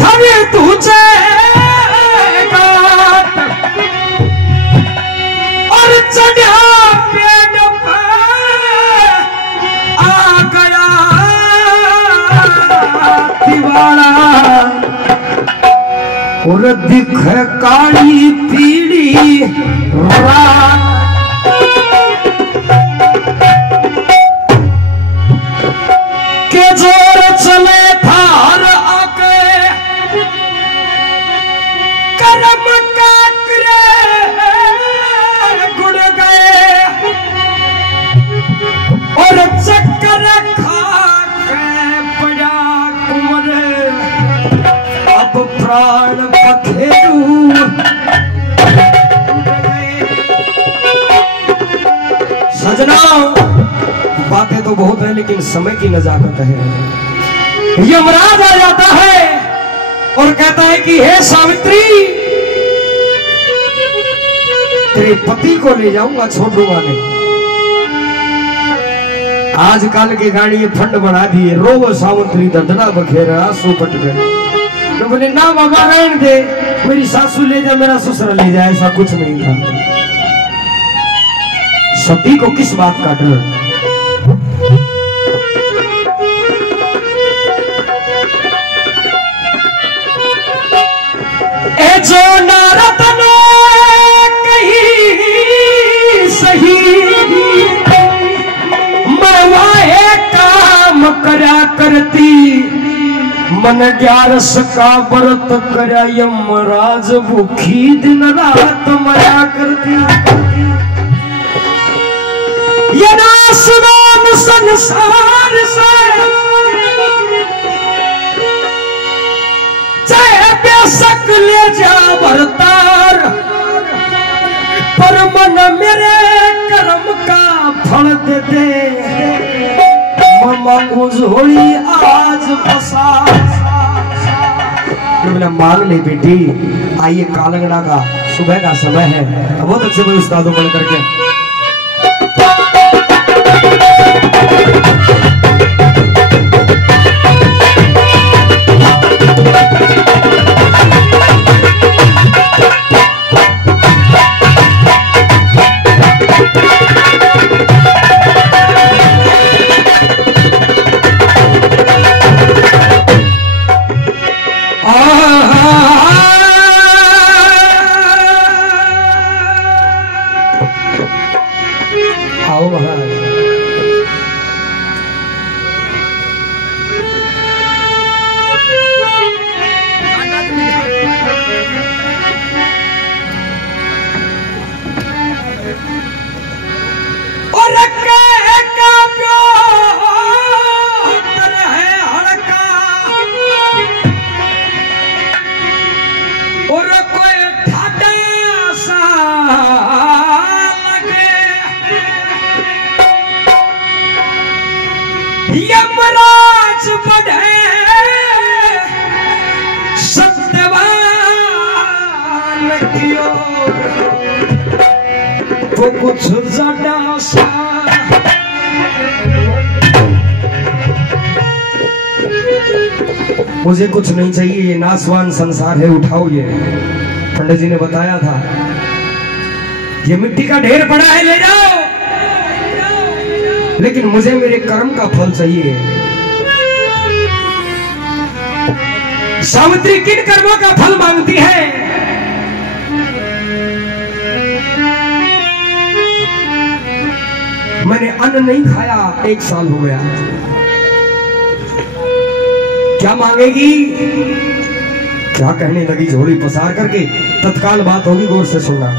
थवे तुझे और चढ़ा पेड़ पे आ गया दीवाना और दिख काली पीली रात के जोर चले थार आके करम काकरे गुड़ गए और चक्कर खा के पड़ा कुंवर अब प्राण पखेरू सजना बातें तो बहुत है लेकिन समय की नजाकत है। यमराज आ जाता है और कहता है कि हे सावित्री तेरे पति को ले जाऊंगा छोड़ूंगा नहीं। आजकल की गाड़ी ये फंड बना दिए रोव सावित्री दर्दना बखेर आंसू पट गए तो बोले ना बाबा रहने दे मेरी सासू ले जा मेरा ससुर ले जाए ऐसा कुछ नहीं था। सती को किस बात का डर जो नारद ने कही सही मवाए काम करा करती मन 11 का व्रत करा यमराज भूखी दिन रात मरा करती। ये नासवान संसार से चाहे बेशक ले जा भरतार पर मन मेरे कर्म का फल दे दे मांगू झोली आज फसा। मांग ले बेटी आइए कालंगड़ा का सुबह का समय है बहुत अच्छे बड़े उस्तादों बन करके आओ महाराज। और का प्यार है हड़का और कोई ठाडा सा यमराज बढ़े सत्यवान कियो वो कुछ ज्यादा सा मुझे कुछ नहीं चाहिए ये नासवान संसार है उठाओ ये पंडित जी ने बताया था ये मिट्टी का ढेर पड़ा है ले जाओ लेकिन मुझे मेरे कर्म का फल चाहिए। सावित्री किन कर्मों का फल मांगती है? मैंने अन्न नहीं खाया 1 साल हो गया। क्या मांगेगी? क्या कहने लगी झोली पसार करके तत्काल बात होगी गौर से सुनना।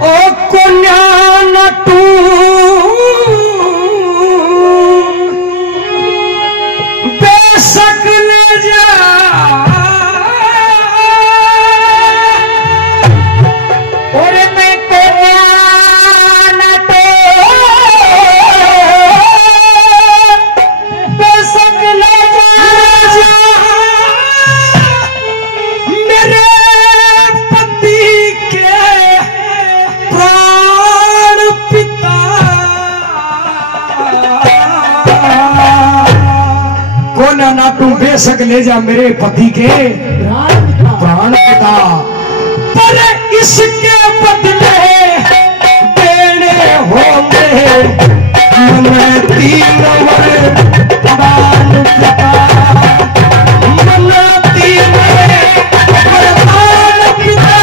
ओ कुन्या न तू तू बेशक ले जा मेरे पति के प्राण पिता, पर इसके बदले देने होंगे मन 3 वरदान पिता, मन 3 वरदान पिता,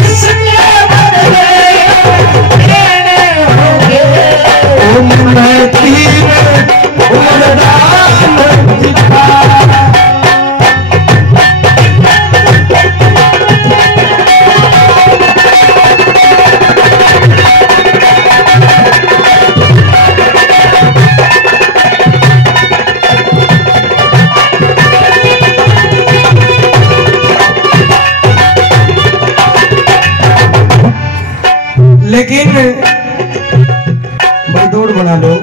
इसके बदले देने होंगे मन 3 वरदान पिता। लेकिन भाई दौड़ बना लो,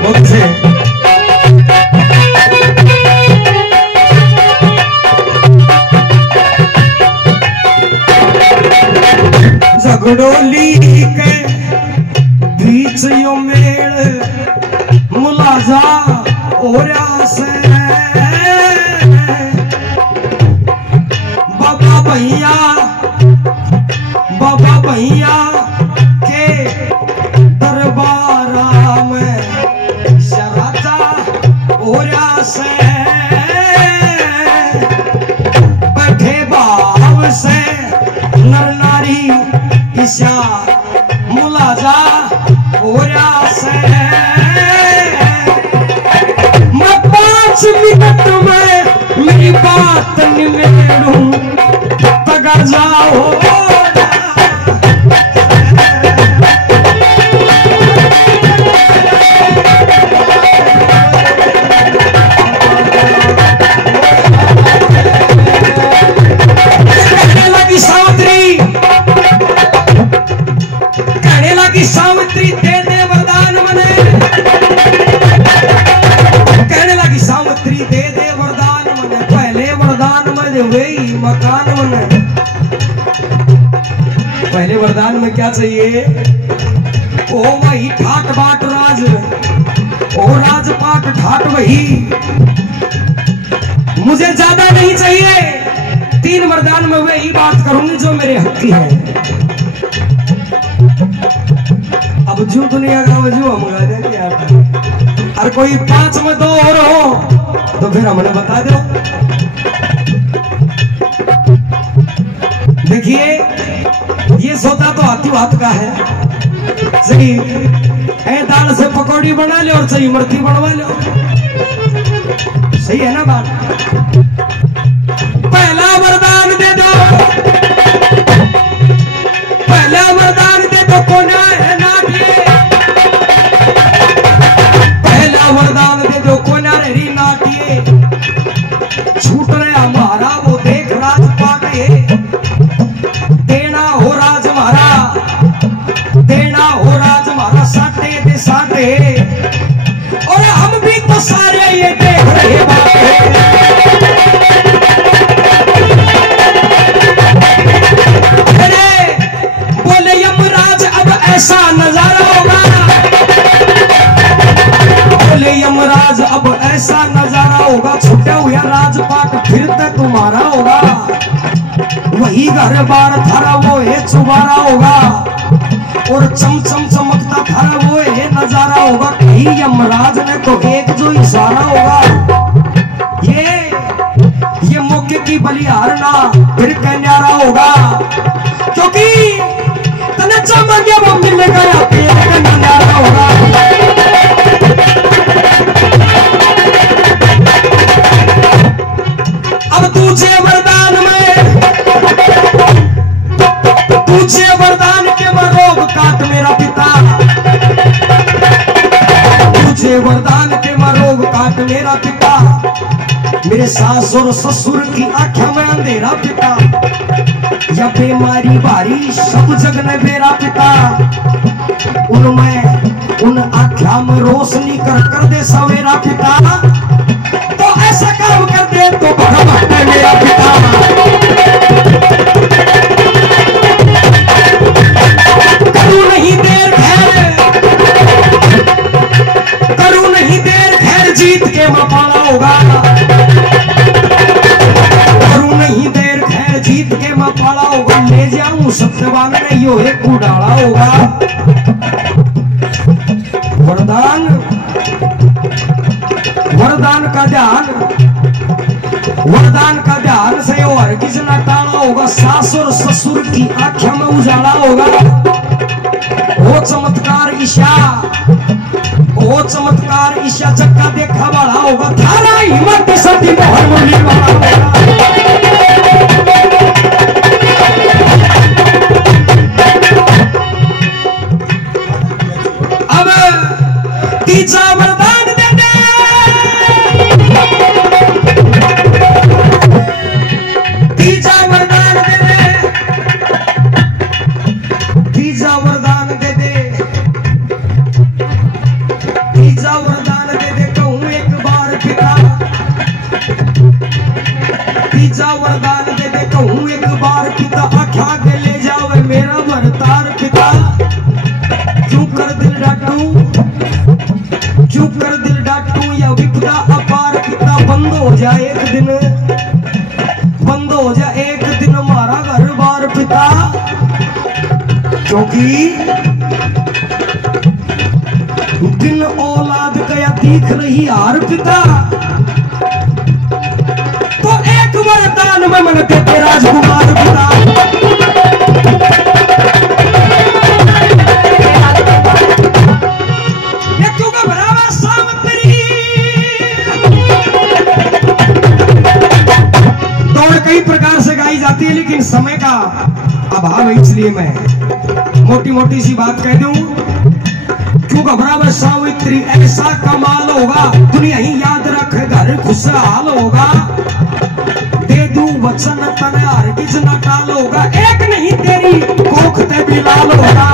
बहुत से झगड़ोली के बीच यो मेल मुलाजा और से बाबा भैया के दरबार में शराता ओरा से बैठे भाव से नर नारी ईशा मुलाजा ओरा से मैं 5 मिनट में मेरी बात निमेड़ूं तगर जाओ सावित्री दे दे वरदान मने, कहने लगी सावित्री दे दे वरदान मने, पहले वरदान में वही मकान मने। पहले वरदान में क्या चाहिए? ओ वही ठाट बाट राज, ओ राजपाट ठाट वही, मुझे ज्यादा नहीं चाहिए। 3 वरदान में वही बात करूंगी जो मेरे हक की है। अब जो दुनिया का वजू हम गा दे आता, और कोई 5 में 2 और हो तो फिर हमने बता दो। देखिए ये सोता तो हाथों हाथ का है, सही ऐ दाल से पकौड़ी बना ले और सही मर्ती बनवा लो, सही है ना बात। पहला वरदान दे दो, पहला वरदान दे दो कोना है ना, पहला वरदान दे दो कोना रे नाटिए, छूट रहे हमारा वो देख राजपाट है, देना हो राज हमारा, देना हो राज हमारा, साटे दे साटे, और हम भी तो सारे ये देख रहे बात है। बोले यमराज अब ऐसा नजारा होगा, बोले यमराज अब ऐसा नजारा होगा, छुट्टा हुआ राजपाट फिरते तुम्हारा होगा, वही घर बार थारा वो है चुबारा होगा, और चमचम चमकता थारा वो है नजारा होगा, कहीं यमराज ने तो एक जो इशारा होगा, ये मौके की बलिहारना फिर कन्यारा होगा, क्योंकि तने चमके वो मिल गया फिर कन्यारा होगा। अब दूसरे वरदान में, दूसरे वरदान के मैं रोग काट मेरा पिता, दूसरे वरदान के मैं रोग काट मेरा पिता, मेरे सास और ससुर की आंखों में अंधेरा पिता, या बीमारी भारी सब जग ने मेरा पिता, उनमें उन आंखों में रोशनी कर दे सवेरा पिता, तो ऐसा काम कर दे तो बड़ा भक्त मेरा पिता। जाऊं सत्यवान ने यो एक उड़ाला होगा। वरदान वरदान का ध्यान, वरदान का ध्यान से वो हर किसी न टाला होगा। सास और ससुर की आंखों में उजाला होगा। वो चमत्कार ईशा, वो चमत्कार ईशा चक्का देखा वाला होगा। थारा हिम्मत सती मोहर मुरली वाला होगा। अब तीसरा वरदान दे दे, तीसरा वरदान दे दे, तीसरा वरदान दे दे, तीसरा वरदान दे दे। कहूं एक बार पिता, तीसरा वरदान दे दे। कहूं एक बार पिता, आख्या के ले जावे मेरा वरदान पिता। क्यों कर दिल डाटू, क्यों कर दिल डाटू या विपदा अपार पिता। बंद हो जाए एक दिन, बंद हो जाए एक दिन हमारा घर बार पिता। क्योंकि दिन औलाद गया दिख रही हार पिता। तो एक वरदान में मनते थे राजकुमार पिता। कई प्रकार से गाई जाती है लेकिन समय का अभाव है, इसलिए मैं मोटी मोटी सी बात कह दूं। क्यों घबरावे सावित्री, ऐसा कमाल होगा दुनिया ही याद रख घर खुशहाल होगा। दे दूं वचन तने हर किस न टाल होगा। एक नहीं तेरी कोख ते भी लाल होगा।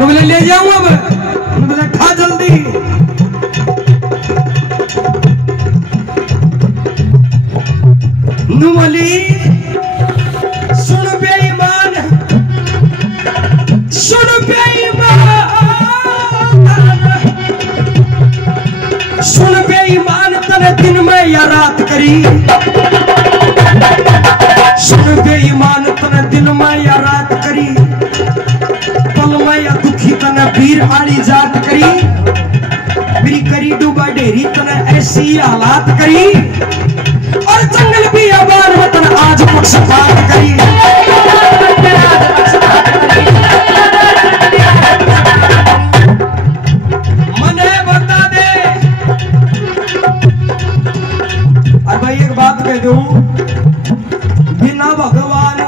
नुगले ले जाऊं अब, नुगले ठा जल्दी। नुमली सुन बेईमान, सुन बेईमान, सुन बेईमान तने दिन में या रात करी। सुन बेईमान तने दिन में या रात करी। पल में या दुखी तने वीर आली जात करी। मेरी करी डूबा डेरी तने ऐसी हालात करी। और जंगल भी आबाद वतन आज पक्षपात करी। मने बता दे। और भाई एक बात कह दूं, बिना भगवान,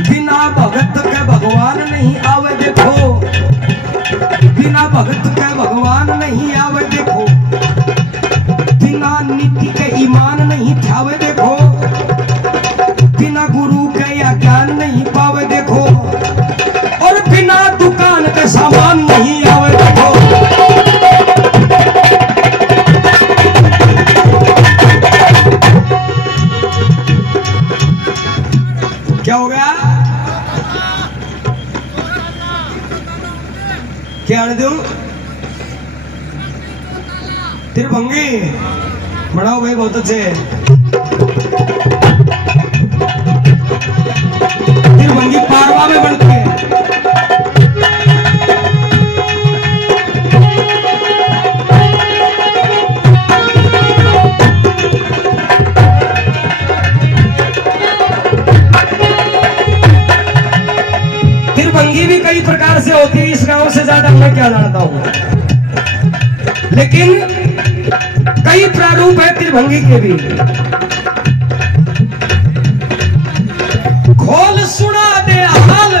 बिना भगत के भगवान नहीं आवे देखो। बिना भगत के भगवान नहीं आवे देखो। बिना नीति के ईमान नहीं ठावे देखो। बिना गुरु के या ज्ञान नहीं पावे देखो। और बिना दुकान के सामान नहीं आवे देखो। क्या हो गया, क्या दूं त्रिभंगी बढ़ाओ भाई, बहुत अच्छे। त्रिभंगी पारवा में बढ़ती है। त्रिभंगी भी कई प्रकार से होती है, इस गांव से ज्यादा मैं क्या जानता हूं। लेकिन कई प्रारूप है त्रिभंगी के भी। खोल सुना दे हाल,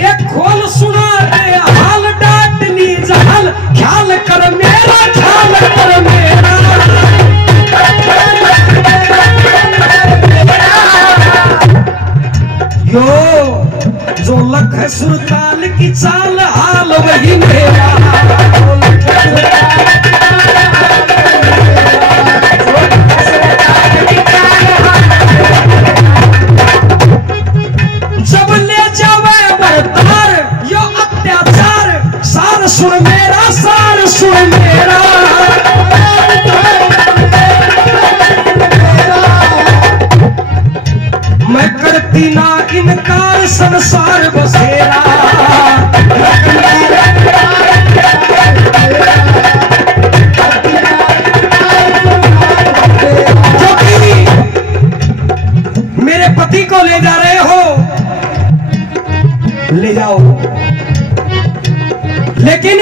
एक खोल सुना दे हाल। डांटनी जहाल, ख्याल कर मेरा, ख्याल कर मेरा। यो जो लख है सुरताल की चाल, हाल वही मेरा। जब ले जावे बरतार यो अत्याचार, सार सुन मेरा, सार सुन मेरा। संसार बसेरा। मेरे पति को ले जा रहे हो, ले जाओ, लेकिन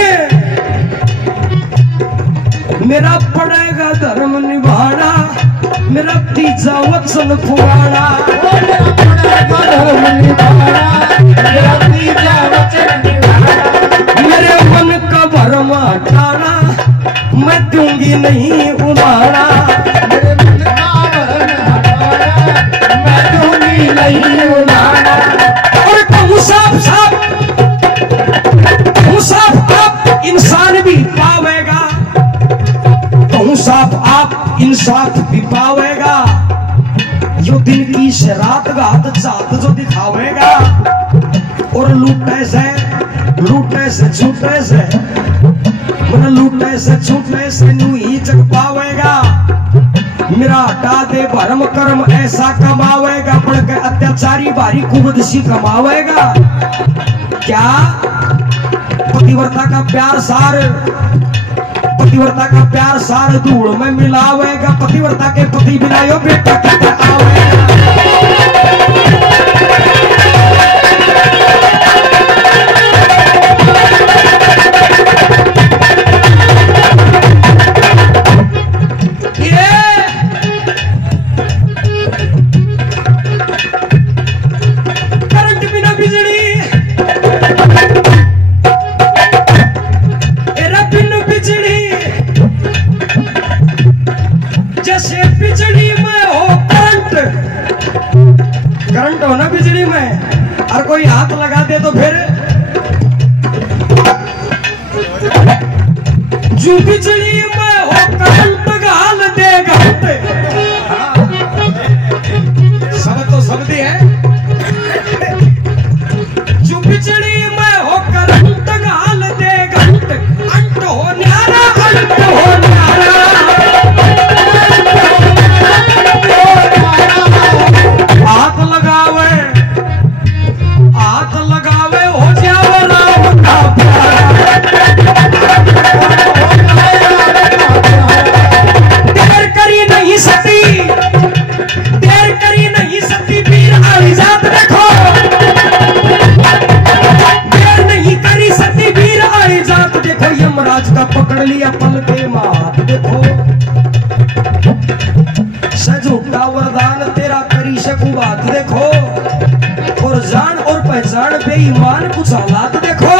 मेरा पड़ेगा धर्म निभाना, मेरा तीजा वचन पुराना। मेरे मन का भरम हटाना, मैं दूंगी नहीं उड़ाना। और कहूँ साफ साफ, कहूँ साफ आप इंसान भी पावेगा, कहूँ साफ आप इंसाफ भी पावेगा। यो दिन की से रात घात चात जो दिखावेगा, और लूटे से छूटे से, मतलब लूटे से छूटे से नू ही जग पावेगा। मेरा हटा दे भरम कर्म ऐसा कमावेगा, पढ़ के अत्याचारी भारी कुबद सी कमावेगा। क्या पतिव्रता का प्यार सार, पतिव्रता का प्यार सार धूल में मिलावेगा। पतिव्रता के पति बिना यो बेटा कितना आवेगा। करंट बिना बिजली, जैसे बिजली में हो करंट, करंट हो ना बिजली में, और कोई हाथ लगा दे तो फिर जो बिजली में हो करंट गाल दे घंटे। सब तो शब्द है। जो बिजली में हो करंट गाल दे घंटे, अंट हो न्यारा, अंट हो न्यारा। हाथ लगावे, हाथ लगावे हो जावे राम का प्यारा। देर करी नहीं सती, देर करी नहीं सती वीर आली जात देखो। देर नहीं करी सती वीर आली जात देखो। यमराज का पकड़ लिया पल के मात देखो। सजूठा वरदान तेरा करी सकू बात देखो। और जान और पहचान बेईमान कुछ हालात देखो।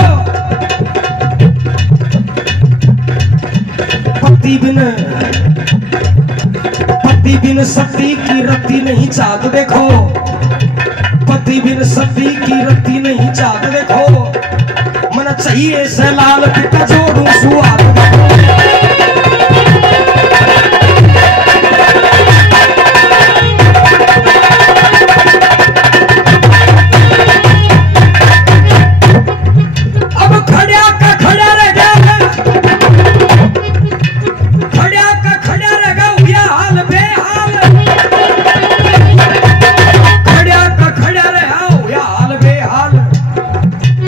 पति बिन सती की रत्ती नहीं चाहत देखो। पति बिन सती की रत्ती नहीं चाहत देखो। मन चाहिए से लाल पिता जोड़ू सुहाग देखो।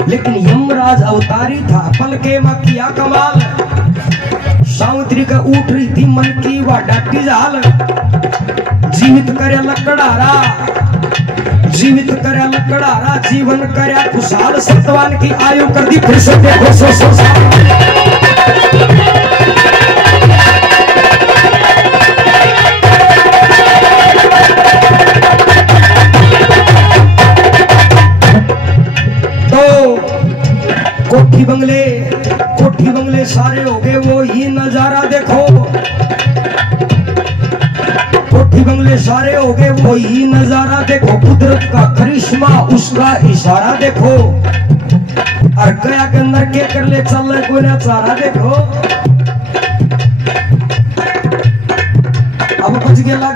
लेकिन यमराज अवतारी था, पल के में किया कमाल। सावित्री का उठ रही थी मन की वह डाटी जाल। जीवित करे लकड़ारा, जीवित करे लकड़ारा, जीवन करे खुशहाल। सत्यवान की आयु कर दी फिर से देखो 100 साल। कोठी बंगले सारे हो गए वो ही नजारा देखो। कोठी बंगले सारे हो गए वो ही नजारा देखो। कुदरत का करिश्मा उसका इशारा देखो। और गया के अंदर के कर ले चल रहे कोई ना चारा देखो। अब बच गया